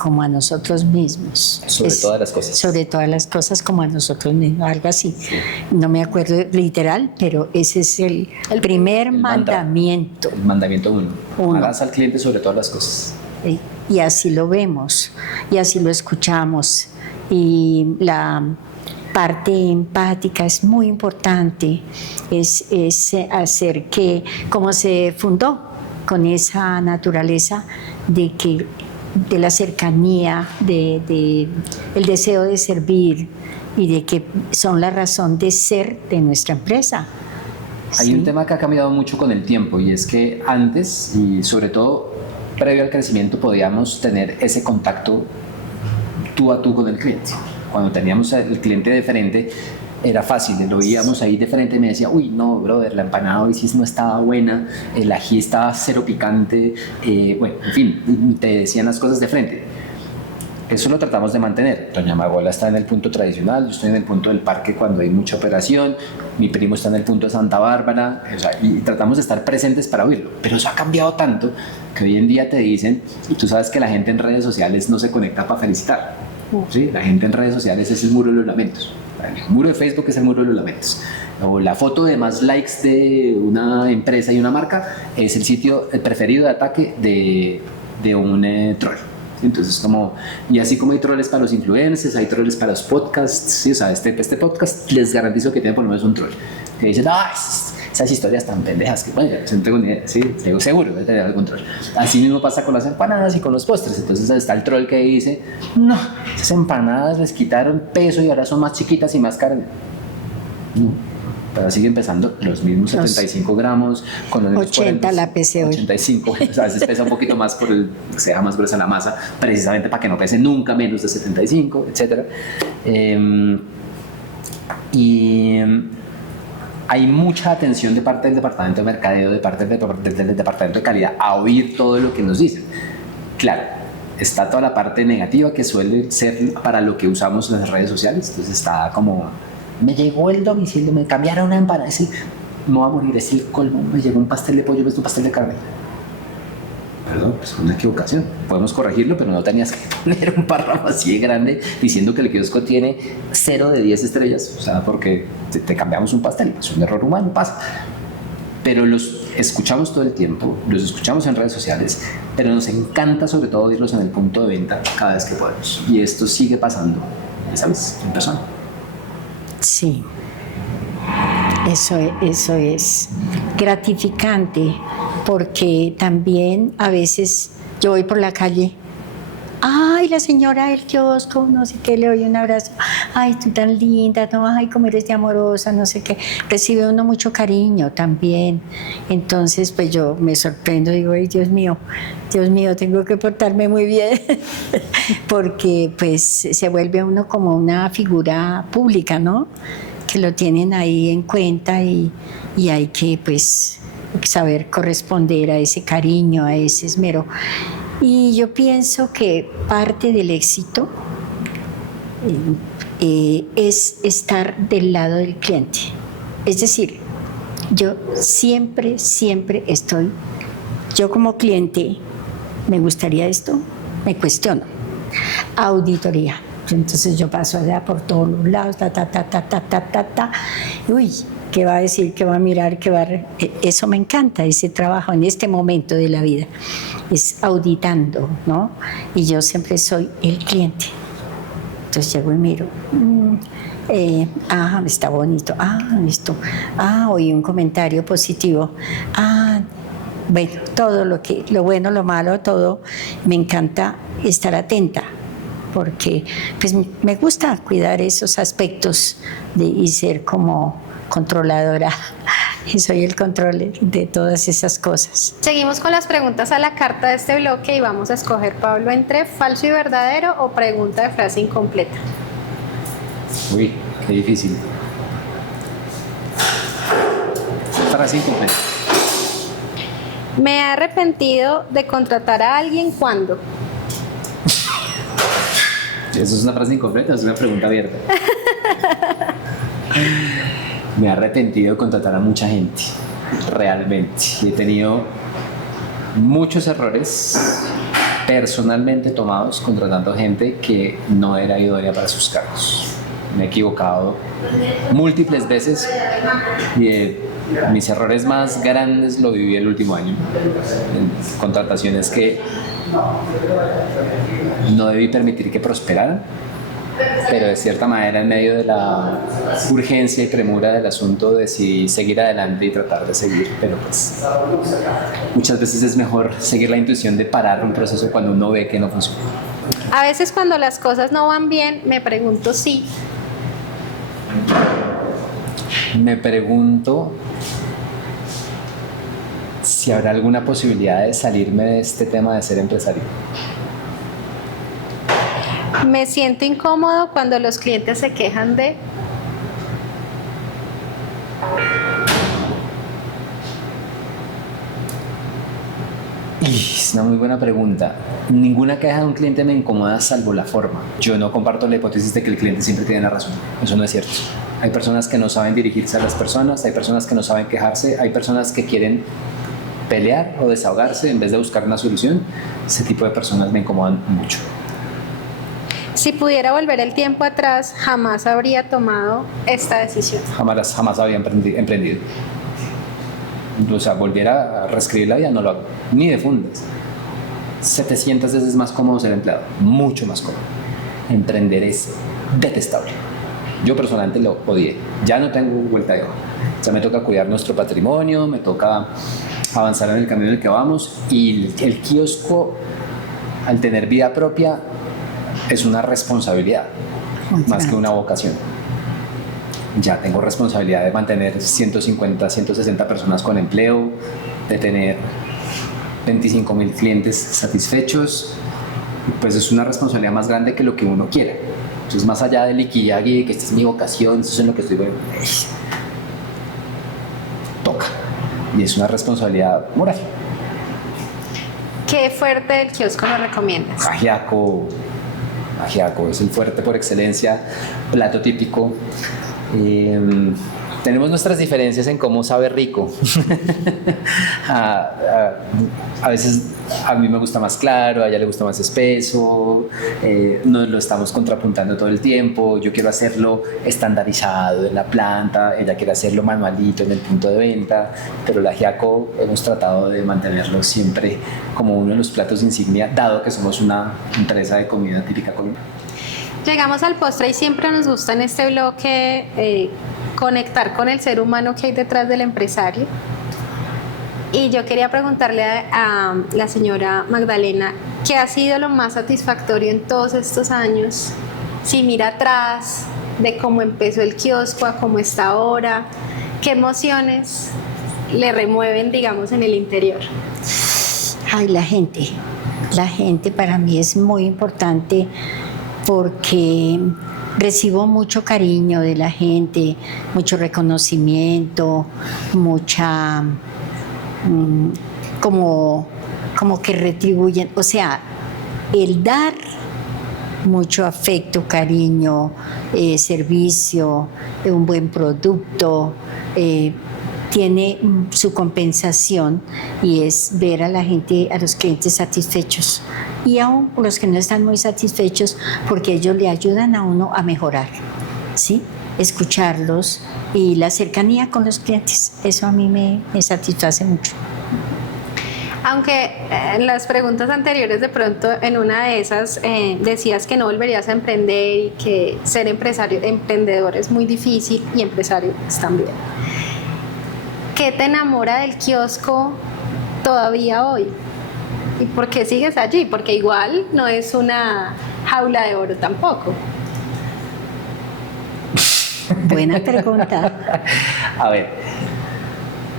como a nosotros mismos. Sobre todas las cosas. Sobre todas las cosas como a nosotros mismos, algo así. Sí. No me acuerdo literal, pero ese es el primer mandamiento. El mandamiento uno. Amarás al cliente sobre todas las cosas. Y así lo vemos, y así lo escuchamos. Y la parte empática es muy importante, es hacer que, como se fundó con esa naturaleza de la cercanía, de el deseo de servir y de que son la razón de ser de nuestra empresa. Hay un tema que ha cambiado mucho con el tiempo, y es que antes, y sobre todo previo al crecimiento, podíamos tener ese contacto tú a tú con el cliente. Cuando teníamos el cliente de frente, era fácil, lo veíamos ahí de frente y me decía, uy, no, brother, la empanada hoy sí no estaba buena, el ají estaba cero picante, bueno, en fin, te decían las cosas de frente. Eso lo tratamos de mantener. Doña Magola está en el punto tradicional, yo estoy en el punto del parque cuando hay mucha operación, mi primo está en el punto de Santa Bárbara, o sea, y tratamos de estar presentes para oírlo. Pero eso ha cambiado tanto que hoy en día te dicen, y tú sabes que la gente en redes sociales no se conecta para felicitar. ¿Sí? La gente en redes sociales es el muro de los lamentos. El muro de Facebook es el muro de los lamentos. O la foto de más likes de una empresa y una marca es el sitio preferido de ataque de un troll. Entonces, como, y así como hay trolls para los influencers, hay trolls para los podcasts, ¿sí? O sea, este podcast les garantizo que tiene por lo menos un troll que dicen, esas historias tan pendejas que, bueno, yo no tengo ni idea, sí, tengo seguro de tener algún troll. Así mismo pasa con las empanadas y con los postres. Entonces está el troll que dice, no, esas empanadas les quitaron peso y ahora son más chiquitas y más caras. No, pero siguen pesando los mismos 75 gramos, con los 80 la pesé hoy. 85, o sea, a veces pesa un poquito más por sea más gruesa la masa, precisamente para que no pese nunca menos de 75, etc. Y hay mucha atención de parte del departamento de mercadeo, de parte del departamento de calidad, a oír todo lo que nos dicen. Claro, está toda la parte negativa que suele ser para lo que usamos en las redes sociales. Entonces está como, me llegó el domicilio, me cambiaron una empanada, sí, me voy a morir, es el colmo, me llegó un pastel de pollo, es un pastel de carne. Perdón, pues fue una equivocación. Podemos corregirlo, pero no tenías que poner un párrafo así de grande diciendo que el kiosco tiene 0 de 10 estrellas, o sea, porque te cambiamos un pastel, es un error humano, pasa. Pero los escuchamos todo el tiempo, los escuchamos en redes sociales, pero nos encanta sobre todo oírlos en el punto de venta cada vez que podemos. Y esto sigue pasando, ¿sabes? En persona. Sí, eso es gratificante, porque también a veces yo voy por la calle, ay, la señora del kiosco, no sé qué, le doy un abrazo, ay, tú tan linda, no, ay, cómo eres de amorosa, no sé qué, recibe uno mucho cariño también. Entonces pues yo me sorprendo, digo, ay, Dios mío, tengo que portarme muy bien porque pues se vuelve uno como una figura pública, ¿no? Que lo tienen ahí en cuenta y hay que pues saber corresponder a ese cariño, a ese esmero. Y yo pienso que parte del éxito es estar del lado del cliente. Es decir, yo siempre estoy, yo como cliente, ¿me gustaría esto? Me cuestiono. Auditoría. Entonces yo paso allá por todos los lados, uy, ¿qué va a decir? ¿Qué va a mirar? Eso me encanta, ese trabajo en este momento de la vida, es auditando, ¿no? Y yo siempre soy el cliente. Entonces llego y miro, está bonito, esto, oí un comentario positivo, bueno, todo lo bueno, lo malo, todo, me encanta estar atenta, porque pues me gusta cuidar esos aspectos y ser como controladora, y soy el control de todas esas cosas. Seguimos con las preguntas a la carta de este bloque y vamos a escoger, Pablo, entre falso y verdadero o pregunta de frase incompleta. Uy, qué difícil. Frase incompleta. Me he arrepentido de contratar a alguien cuando. ¿Eso es una frase incompleta o es una pregunta abierta? Me he arrepentido de contratar a mucha gente, realmente. He tenido muchos errores personalmente tomados contratando gente que no era idónea para sus cargos. Me he equivocado múltiples veces y mis errores más grandes lo viví el último año. En contrataciones que no debí permitir que prosperaran, pero de cierta manera en medio de la urgencia y premura del asunto decidí seguir adelante y tratar de seguir, pero pues muchas veces es mejor seguir la intuición de parar un proceso cuando uno ve que no funciona. A veces cuando las cosas no van bien me pregunto si habrá alguna posibilidad de salirme de este tema de ser empresario. me siento incómodo cuando los clientes se quejan de. Es una muy buena pregunta. Ninguna queja de un cliente me incomoda salvo la forma. Yo no comparto la hipótesis de que el cliente siempre tiene la razón. Eso no es cierto. Hay personas que no saben dirigirse a las personas, hay personas que no saben quejarse, hay personas que quieren pelear o desahogarse en vez de buscar una solución. Ese tipo de personas me incomodan mucho. Si pudiera volver el tiempo atrás, jamás habría tomado esta decisión. Jamás había emprendido. O sea, volviera a reescribir la vida, no lo hago. Ni de fundas. 700 veces más cómodo ser empleado. Mucho más cómodo. Emprender es detestable. Yo personalmente lo odié. Ya no tengo vuelta de hoja. O sea, me toca cuidar nuestro patrimonio, me toca avanzar en el camino en el que vamos. Y el kiosco, al tener vida propia, es una responsabilidad, más que una vocación. Ya tengo responsabilidad de mantener 150, 160 personas con empleo, de tener 25,000 clientes satisfechos. Pues es una responsabilidad más grande que lo que uno quiere. Entonces, más allá del Ikiyagi, que esta es mi vocación, esto es en lo que estoy bueno, toca. Y es una responsabilidad moral. ¿Qué fuerte del kiosco nos recomiendas? Ajiaco es el fuerte por excelencia, plato típico. Tenemos nuestras diferencias en cómo sabe rico. A veces a mí me gusta más claro, a ella le gusta más espeso, nos lo estamos contrapuntando todo el tiempo. Yo quiero hacerlo estandarizado en la planta, ella quiere hacerlo manualito en el punto de venta, pero el ajiaco hemos tratado de mantenerlo siempre como uno de los platos insignia, dado que somos una empresa de comida típica colombiana. Llegamos al postre y siempre nos gusta en este bloque conectar con el ser humano que hay detrás del empresario. Y yo quería preguntarle a la señora Magdalena, ¿qué ha sido lo más satisfactorio en todos estos años? Si mira atrás, de cómo empezó el kiosco a cómo está ahora, ¿qué emociones le remueven, digamos, en el interior? Ay, la gente para mí es muy importante porque recibo mucho cariño de la gente, mucho reconocimiento, mucha como que retribuyen, o sea, el dar mucho afecto, cariño, servicio, un buen producto, tiene su compensación y es ver a la gente, a los clientes satisfechos y aún los que no están muy satisfechos porque ellos le ayudan a uno a mejorar, ¿sí? Escucharlos y la cercanía con los clientes, eso a mí me satisface mucho. Aunque en las preguntas anteriores de pronto en una de esas decías que no volverías a emprender y que ser emprendedor es muy difícil y empresario pues, también. ¿Qué te enamora del kiosco todavía hoy? ¿Y por qué sigues allí? Porque igual no es una jaula de oro tampoco. Buena pregunta. A ver,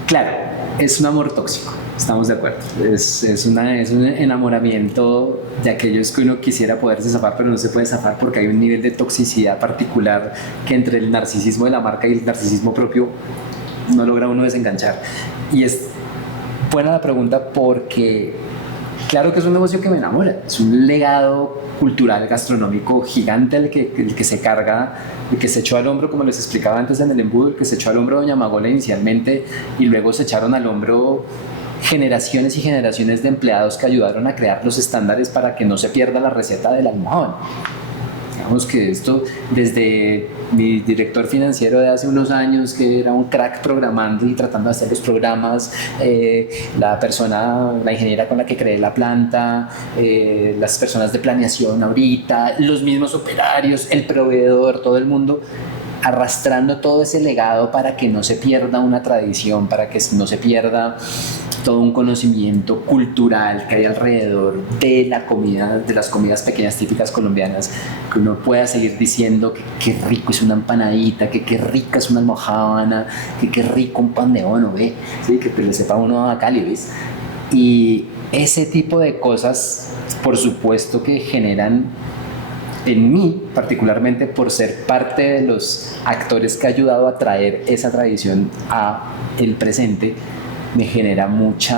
claro, es un amor tóxico, estamos de acuerdo. Es un enamoramiento de aquellos que uno quisiera poderse zafar, pero no se puede zafar porque hay un nivel de toxicidad particular que entre el narcisismo de la marca y el narcisismo propio no logra uno desenganchar. Y es buena la pregunta porque claro que es un negocio que me enamora, es un legado cultural, gastronómico gigante el que se carga, el que se echó al hombro, como les explicaba antes en el embudo, el que se echó al hombro doña Magola inicialmente y luego se echaron al hombro generaciones y generaciones de empleados que ayudaron a crear los estándares para que no se pierda la receta del almohadón. Digamos que esto, desde mi director financiero de hace unos años, que era un crack programando y tratando de hacer los programas, la ingeniera con la que creé la planta, las personas de planeación ahorita, los mismos operarios, el proveedor, todo el mundo, arrastrando todo ese legado para que no se pierda una tradición, para que no se pierda todo un conocimiento cultural que hay alrededor de la comida, de las comidas pequeñas típicas colombianas, que uno pueda seguir diciendo que qué rico es una empanadita, que qué rica es una almojábana, que qué rico un pan de bono, ¿ve? ¿Sí? Que le sepa uno a Cali, ¿ves? Y ese tipo de cosas, por supuesto que generan en mí, particularmente por ser parte de los actores que ha ayudado a traer esa tradición a el presente, me genera mucho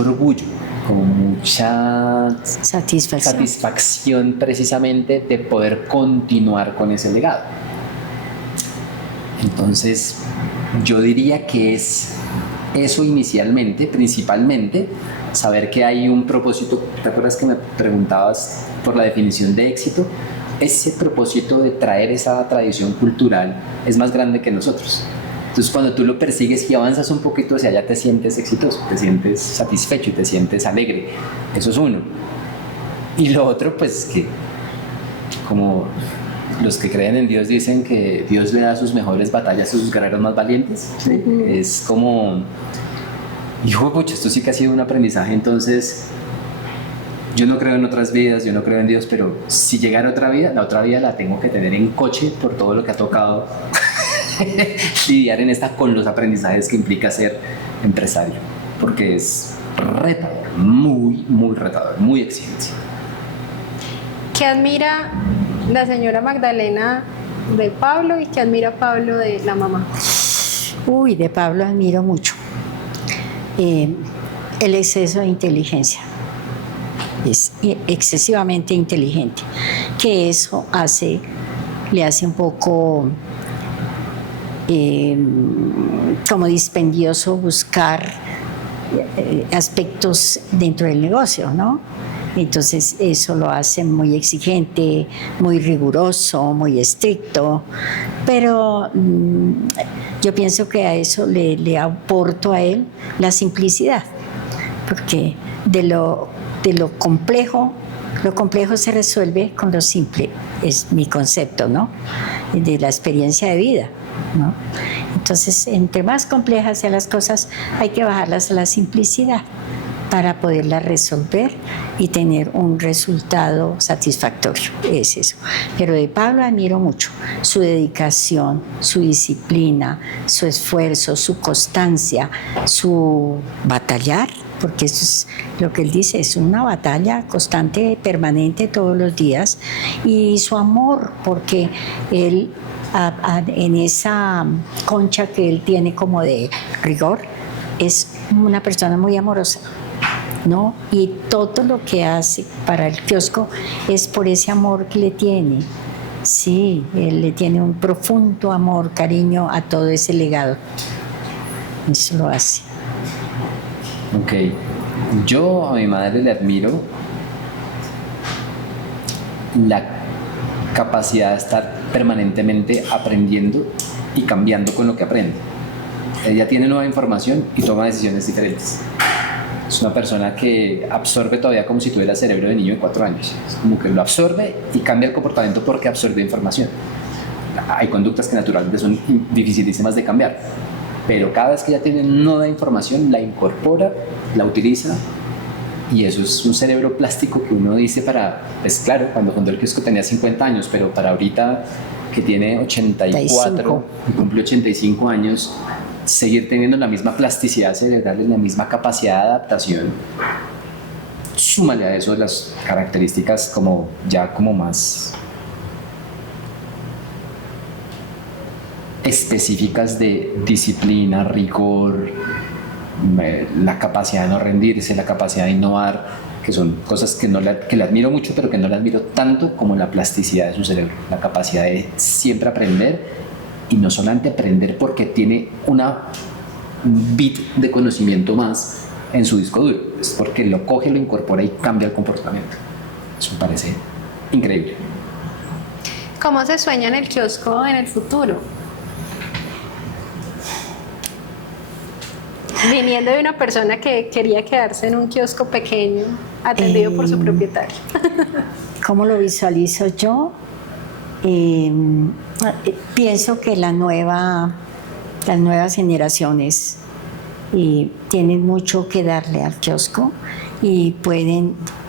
orgullo, como mucha satisfacción precisamente de poder continuar con ese legado. Entonces, yo diría que es eso inicialmente, principalmente, saber que hay un propósito. ¿Te acuerdas que me preguntabas por la definición de éxito? Ese propósito de traer esa tradición cultural es más grande que nosotros. Entonces, cuando tú lo persigues y avanzas un poquito hacia allá, te sientes exitoso, te sientes satisfecho, te sientes alegre. Eso es uno. Y lo otro, pues, que como los que creen en Dios dicen que Dios le da sus mejores batallas a sus guerreros más valientes, ¿sí? Es como, hijo, pucha, esto sí que ha sido un aprendizaje. Entonces, yo no creo en otras vidas, yo no creo en Dios, pero si llegara otra vida, la otra vida la tengo que tener en coche por todo lo que ha tocado lidiar con los aprendizajes que implica ser empresario, porque es retador, muy, muy retador, muy exigente. ¿Qué admira la señora Magdalena de Pablo y qué admira Pablo de la mamá? Uy, de Pablo admiro mucho el exceso de inteligencia. Es excesivamente inteligente, que eso le hace un poco como dispendioso buscar aspectos dentro del negocio, ¿no? Entonces eso lo hace muy exigente, muy riguroso, muy estricto, pero yo pienso que a eso le aporto a él la simplicidad, porque de lo complejo, lo complejo se resuelve con lo simple, es mi concepto, ¿no? De la experiencia de vida, ¿no? Entonces, entre más complejas sean las cosas, hay que bajarlas a la simplicidad para poderlas resolver y tener un resultado satisfactorio. Es eso. Pero de Pablo admiro mucho su dedicación, su disciplina, su esfuerzo, su constancia, su batallar, porque eso es lo que él dice, es una batalla constante, permanente todos los días, y su amor, porque él en esa concha que él tiene como de rigor, es una persona muy amorosa, ¿no? Y todo lo que hace para el kiosco es por ese amor que le tiene. Sí, él le tiene un profundo amor, cariño a todo ese legado. Eso lo hace. Ok, yo a mi madre le admiro la capacidad de estar permanentemente aprendiendo y cambiando con lo que aprende. Ella tiene nueva información y toma decisiones diferentes. Es una persona que absorbe todavía como si tuviera el cerebro de niño de 4 años. Es como que lo absorbe y cambia el comportamiento porque absorbe información. Hay conductas que naturalmente son dificilísimas de cambiar, pero cada vez que ella tiene nueva información, la incorpora, la utiliza, y eso es un cerebro plástico que uno dice pues claro, cuando fundó el kiosco tenía 50 años, pero para ahorita que tiene 84 y cumple 85 años, seguir teniendo la misma plasticidad cerebral y la misma capacidad de adaptación, súmale a eso las características como más específicas de disciplina, rigor, la capacidad de no rendirse, la capacidad de innovar, que son cosas que le admiro mucho, pero que no le admiro tanto como la plasticidad de su cerebro, la capacidad de siempre aprender, y no solamente aprender porque tiene un bit de conocimiento más en su disco duro, es porque lo coge, lo incorpora y cambia el comportamiento. Eso me parece increíble. ¿Cómo se sueña en el kiosco en el futuro? Viniendo de una persona que quería quedarse en un kiosco pequeño, atendido por su propietario. ¿Cómo lo visualizo yo? Pienso que las nuevas generaciones tienen mucho que darle al kiosco y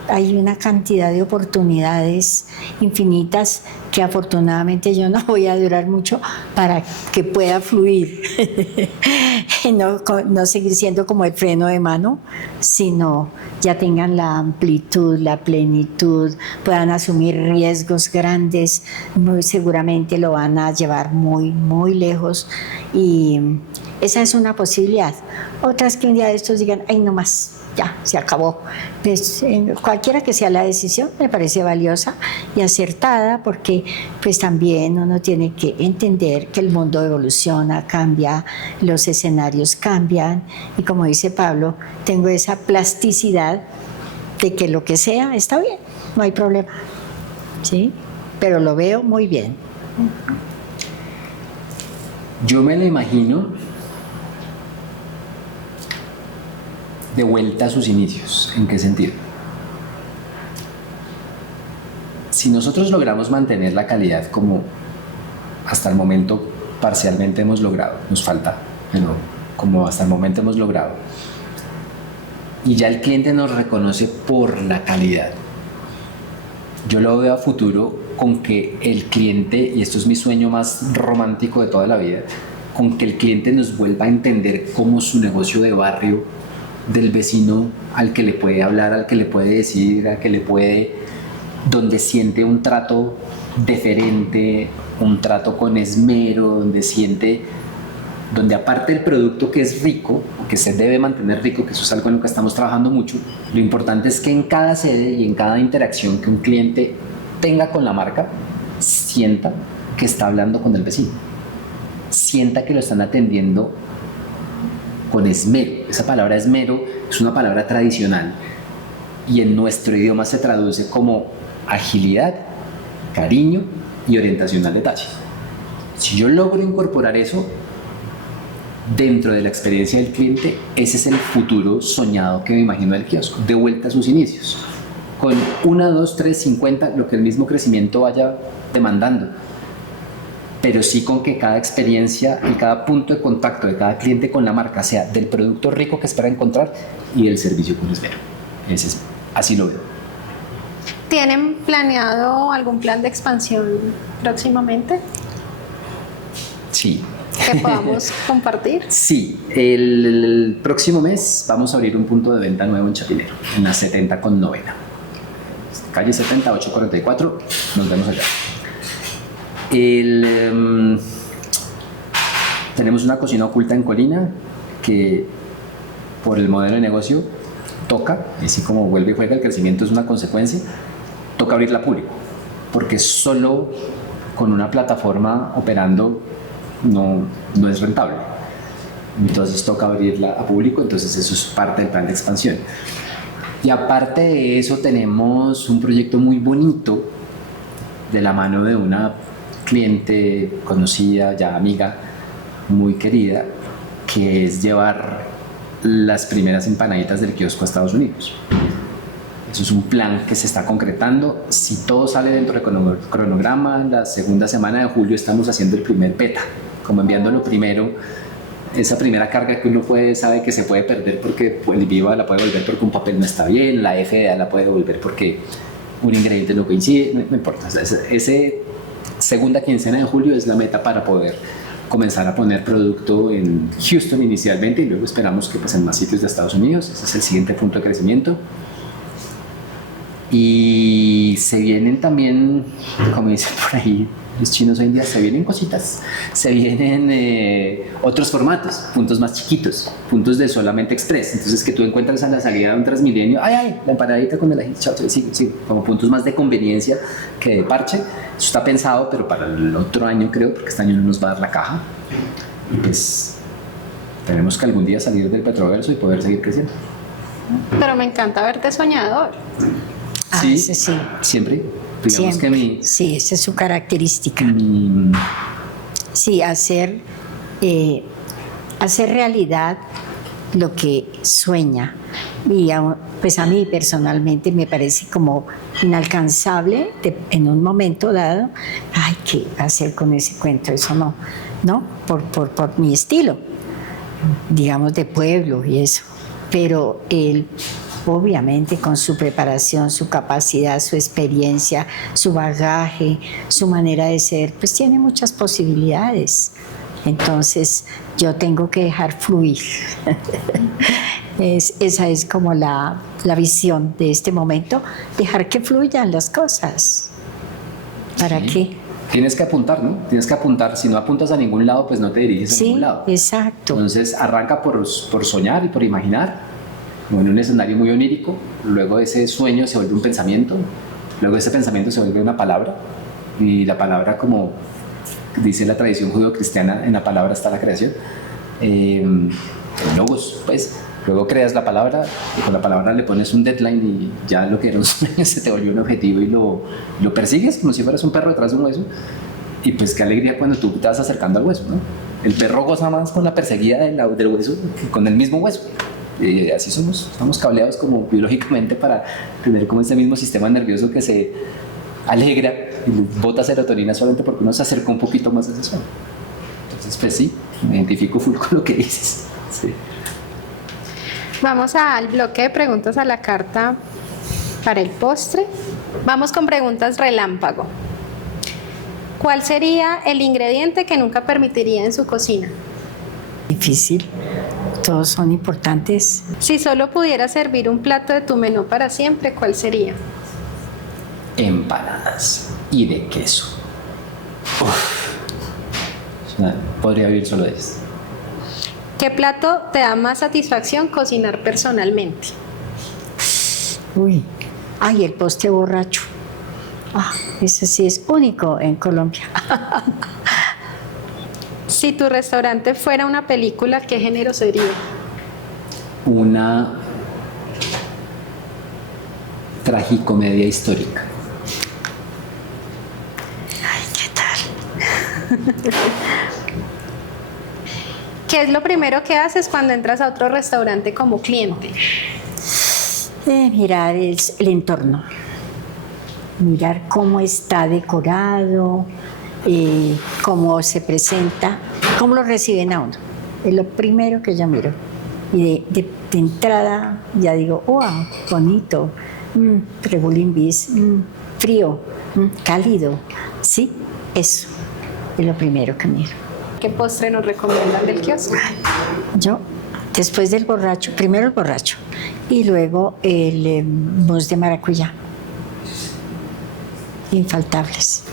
hay una cantidad de oportunidades infinitas que afortunadamente yo no voy a durar mucho para que pueda fluir, no seguir siendo como el freno de mano, sino ya tengan la amplitud, la plenitud, puedan asumir riesgos grandes, muy seguramente lo van a llevar muy, muy lejos, y esa es una posibilidad. Otras que un día de estos digan, ay, no más, ya, se acabó. Pues, cualquiera que sea la decisión me parece valiosa y acertada, porque pues también uno tiene que entender que el mundo evoluciona, cambia, los escenarios cambian, y como dice Pablo, tengo esa plasticidad de que lo que sea está bien, no hay problema, ¿sí? Pero lo veo muy bien. Yo me lo imagino de vuelta a sus inicios. ¿En qué sentido? Si nosotros logramos mantener la calidad como hasta el momento parcialmente hemos logrado, nos falta, pero como hasta el momento hemos logrado, y ya el cliente nos reconoce por la calidad, yo lo veo a futuro con que el cliente, y esto es mi sueño más romántico de toda la vida, con que el cliente nos vuelva a entender como su negocio de barrio, del vecino al que le puede hablar, al que le puede decir, al que le puede donde siente un trato deferente, un trato con esmero, donde aparte del producto que es rico, que se debe mantener rico, que eso es algo en lo que estamos trabajando mucho, lo importante es que en cada sede y en cada interacción que un cliente tenga con la marca, sienta que está hablando con el vecino, sienta que lo están atendiendo con esmero. Esa palabra esmero es una palabra tradicional y en nuestro idioma se traduce como agilidad, cariño y orientación al detalle. Si yo logro incorporar eso dentro de la experiencia del cliente, ese es el futuro soñado que me imagino del kiosco, de vuelta a sus inicios, con 1, 2, 3, 50, lo que el mismo crecimiento vaya demandando, pero sí con que cada experiencia y cada punto de contacto de cada cliente con la marca sea del producto rico que espera encontrar y del servicio con esmero. Así lo veo. ¿Tienen planeado algún plan de expansión próximamente Sí. que podamos compartir? Sí, el próximo mes vamos a abrir un punto de venta nuevo en Chapinero, en la 70 con novena. Calle 70, 844, nos vemos allá. Tenemos una cocina oculta en Colina que por el modelo de negocio toca, así como vuelve y juega, el crecimiento es una consecuencia, toca abrirla a público, porque solo con una plataforma operando no es rentable. Entonces toca abrirla a público, entonces eso es parte del plan de expansión. Y aparte de eso tenemos un proyecto muy bonito de la mano de una cliente conocida, ya amiga, muy querida, que es llevar las primeras empanaditas del kiosco a Estados Unidos. Eso es un plan que se está concretando. Si todo sale dentro del cronograma, la segunda semana de julio estamos haciendo el primer beta, como enviándolo primero, esa primera carga que uno sabe que se puede perder porque el Viva la puede devolver porque un papel no está bien, la FDA la puede devolver porque un ingrediente no coincide, no importa. Ese segunda quincena de julio es la meta para poder comenzar a poner producto en Houston inicialmente y luego esperamos que pues, en más sitios de Estados Unidos. Ese es el siguiente punto de crecimiento. Y se vienen también, como dicen por ahí los chinos hoy en día, se vienen cositas, se vienen otros formatos, puntos más chiquitos, puntos de solamente express. Entonces que tú encuentras a la salida de un Transmilenio, ay, la empanadita con el ají, chao, sí, como puntos más de conveniencia que de parche. Eso está pensado, pero para el otro año creo, porque este año no nos va a dar la caja. Y pues tenemos que algún día salir del Petroverso y poder seguir creciendo. Pero me encanta verte soñador. Sí, ese sí. Siempre. Digamos Siempre. que Sí, esa es su característica. Sí, hacer realidad lo que sueña. Y pues a mí personalmente me parece como inalcanzable en un momento dado. Ay, ¿qué hacer con ese cuento? Eso no, por mi estilo, digamos, de pueblo y eso. Pero él, obviamente, con su preparación, su capacidad, su experiencia, su bagaje, su manera de ser, pues tiene muchas posibilidades. Entonces, yo tengo que dejar fluir. Esa es como la visión de este momento, dejar que fluyan las cosas. ¿Para qué? Tienes que apuntar, ¿no? Tienes que apuntar. Si no apuntas a ningún lado, pues no te diriges a ningún lado. Sí, exacto. Entonces, arranca por soñar y por imaginar. En un escenario muy onírico, luego ese sueño se vuelve un pensamiento, luego ese pensamiento se vuelve una palabra, y la palabra, como dice la tradición judeo-cristiana, en la palabra está la creación. El logos, pues, luego creas la palabra y con la palabra le pones un deadline y ya lo que era un sueño se te volvió un objetivo y lo persigues como si fueras un perro detrás de un hueso. Y pues qué alegría cuando tú te vas acercando al hueso, ¿no? El perro goza más con la perseguida del hueso que con el mismo hueso. Así estamos cableados como biológicamente para tener como ese mismo sistema nervioso que se alegra y bota serotonina solamente porque uno se acercó un poquito más a ese sueño. Entonces, pues sí, me identifico full con lo que dices. Sí. Vamos al bloque de preguntas a la carta para el postre. Vamos con preguntas relámpago. ¿Cuál sería el ingrediente que nunca permitiría en su cocina? Difícil. Todos son importantes. Si solo pudiera servir un plato de tu menú para siempre, ¿cuál sería? empanadas y de queso. Uf. Podría vivir solo de eso. ¿Qué plato te da más satisfacción cocinar personalmente? Uy, ay, el postre borracho. Ah, ese sí es único en Colombia. Si tu restaurante fuera una película, ¿qué género sería? Una tragicomedia histórica. Ay, ¿qué tal? ¿Qué es lo primero que haces cuando entras a otro restaurante como cliente? Mirar el entorno, mirar cómo está decorado, cómo se presenta, cómo lo reciben a uno. Es lo primero que yo miro. Y de entrada ya digo, wow, bonito, regulín bis, frío, cálido. Sí, eso es lo primero que miro. ¿Qué postre nos recomiendan del kiosco? Yo, después del borracho, primero el borracho y luego el mousse de maracuyá. Infaltables,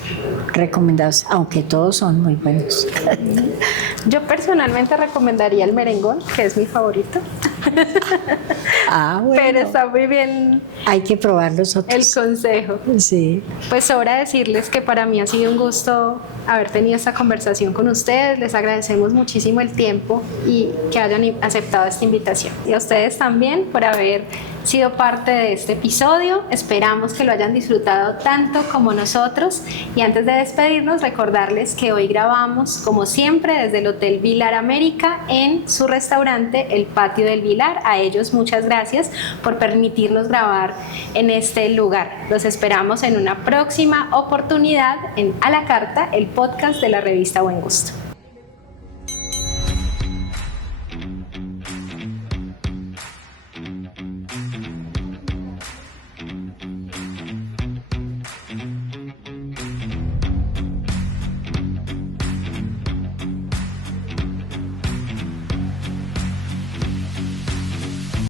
recomendados, aunque todos son muy buenos. Yo personalmente recomendaría el merengón, que es mi favorito. Ah, bueno. Pero está muy bien Hay que probar los el otros. consejo. Sí. Pues sobra decirles que para mí ha sido un gusto haber tenido esta conversación con ustedes. Les agradecemos muchísimo el tiempo y que hayan aceptado esta invitación. Y a ustedes también por haber sido parte de este episodio. Esperamos que lo hayan disfrutado tanto como nosotros. Y antes de despedirnos, recordarles que hoy grabamos, como siempre, desde el Hotel Vilar América en su restaurante, El Patio del Vilar. A ellos muchas gracias por permitirnos grabar en este lugar. Los esperamos en una próxima oportunidad en A la Carta, el podcast de la revista Buen Gusto.